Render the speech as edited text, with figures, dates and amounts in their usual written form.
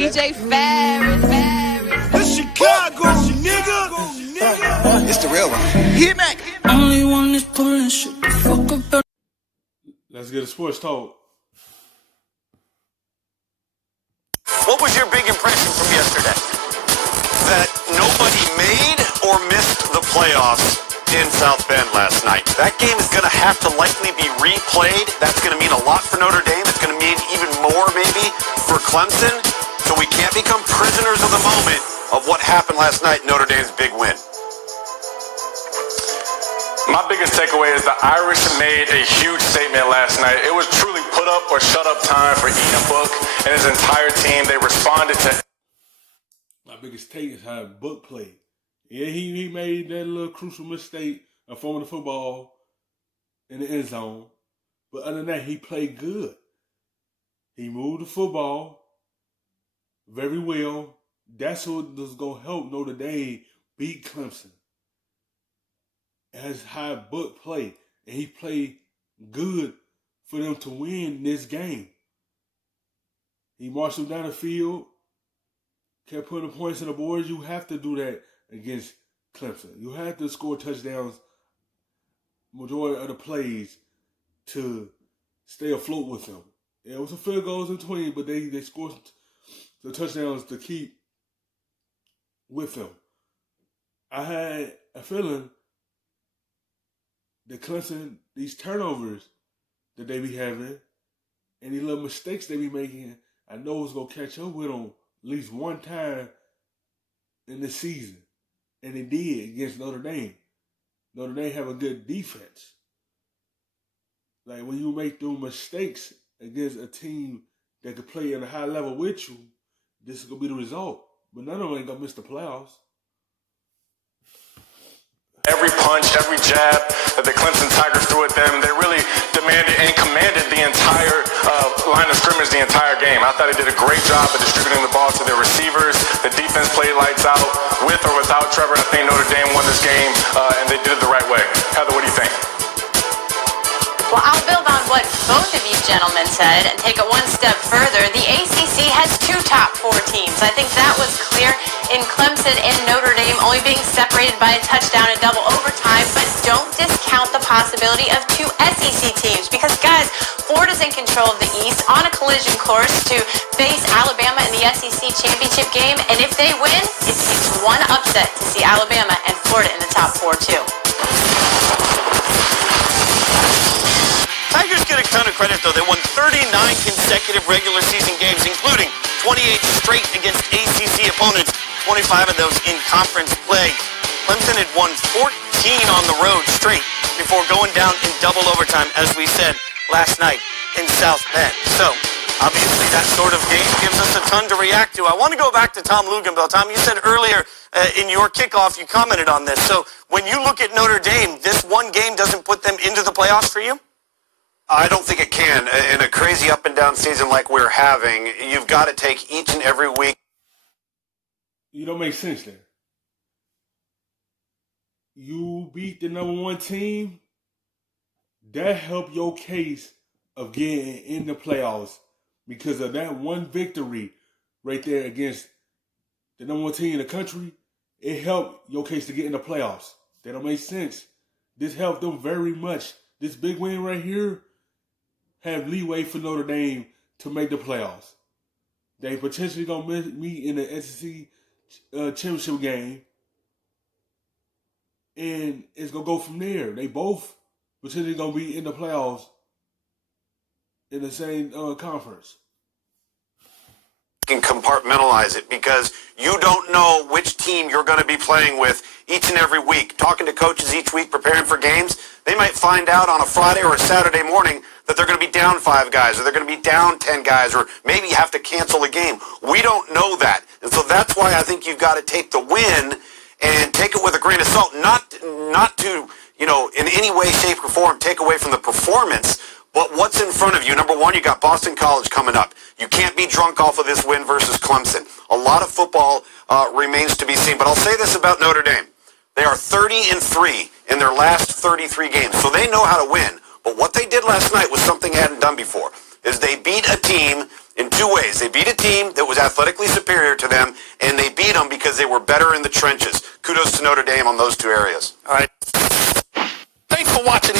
DJ Ferris. It's Chicago, nigga. It's the real one. Hit me. Only one is pulling shit the fuck up. Let's get a sports talk. What was your big impression from yesterday? That nobody made or missed the playoffs in South Bend last night. That game is going to have to likely be replayed. That's going to mean a lot for Notre Dame. It's going to mean even more maybe for Clemson. So we can't become prisoners of the moment of what happened last night, Notre Dame's big win. My biggest takeaway is the Irish made a huge statement last night. It was truly put up or shut up time for Ian Book and his entire team. They responded to... My biggest take is how Book played. Yeah, he made that little crucial mistake of throwing the football in the end zone. But other than that, he played good. He moved the football very well. That's what was going to help Notre Dame beat Clemson. As how Book played. And he played good for them to win this game. He marched them down the field. Kept putting points on the board. You have to do that against Clemson. You have to score touchdowns majority of the plays to stay afloat with them. Yeah, it was a field goals in 20, but they scored the touchdowns to keep with them. I had a feeling that Clemson, these turnovers that they be having and these little mistakes they be making, I know it's going to catch up with them at least one time in this season. And it did against Notre Dame. Notre Dame have a good defense. Like when you make those mistakes against a team that could play at a high level with you, this is going to be the result. But none of them ain't going to miss the playoffs. Every punch, every jab that the Clemson Tigers threw at them, they really demanded and commanded the entire line of scrimmage the entire game. I thought they did a great job of distributing the ball to their receivers. The defense played lights out. With or without Trevor, I think Notre Dame won this game, and they did it the right way. Heather, what do you think? Well, I'll build on what both of you gentlemen said and take it one step further. The ACC has two top four teams. I think that was clear in Clemson and Notre Dame only being separated by a touchdown in double overtime, but don't discount the possibility of two SEC teams because, guys, Florida's in control of the East on a collision course to face Alabama in the SEC championship game, and if they win, it takes one upset to see Alabama and Florida in the top four, too. Tigers get a ton of credit, though. They won 39 consecutive regular season games, including 28 straight against ACC opponents, 25 of those in conference play. Clemson had won 14 on the road straight before going down in double overtime, as we said last night in South Bend. So, obviously, that sort of game gives us a ton to react to. I want to go back to Tom Luginbill. Tom, you said earlier in your kickoff, you commented on this. So, when you look at Notre Dame, this one game doesn't put them into the playoffs for you? I don't think it can. In a crazy up and down season like we're having, you've got to take each and every week. You don't make sense there. You beat the number one team, that helped your case of getting in the playoffs because of that one victory right there against the number one team in the country. It helped your case to get in the playoffs. That don't make sense. This helped them very much. This big win right here have leeway for Notre Dame to make the playoffs. They potentially going to meet in the SEC championship game. And it's going to go from there. They both potentially going to be in the playoffs in the same conference. Can compartmentalize it because you don't know which team you're going to be playing with each and every week. Talking to coaches each week, preparing for games, they might find out on a Friday or a Saturday morning that they're going to be down 5 guys or they're going to be down 10 guys or maybe have to cancel a game. We don't know that. And so that's why I think you've got to take the win and take it with a grain of salt, not to, in any way, shape, or form take away from the performance. But what's in front of you? Number one, you got Boston College coming up. You can't be drunk off of this win versus Clemson. A lot of football remains to be seen. But I'll say this about Notre Dame. They are 30-3 in their last 33 games, so they know how to win. But what they did last night was something they hadn't done before, is they beat a team in two ways. They beat a team that was athletically superior to them, and they beat them because they were better in the trenches. Kudos to Notre Dame on those two areas. All right. Thanks for watching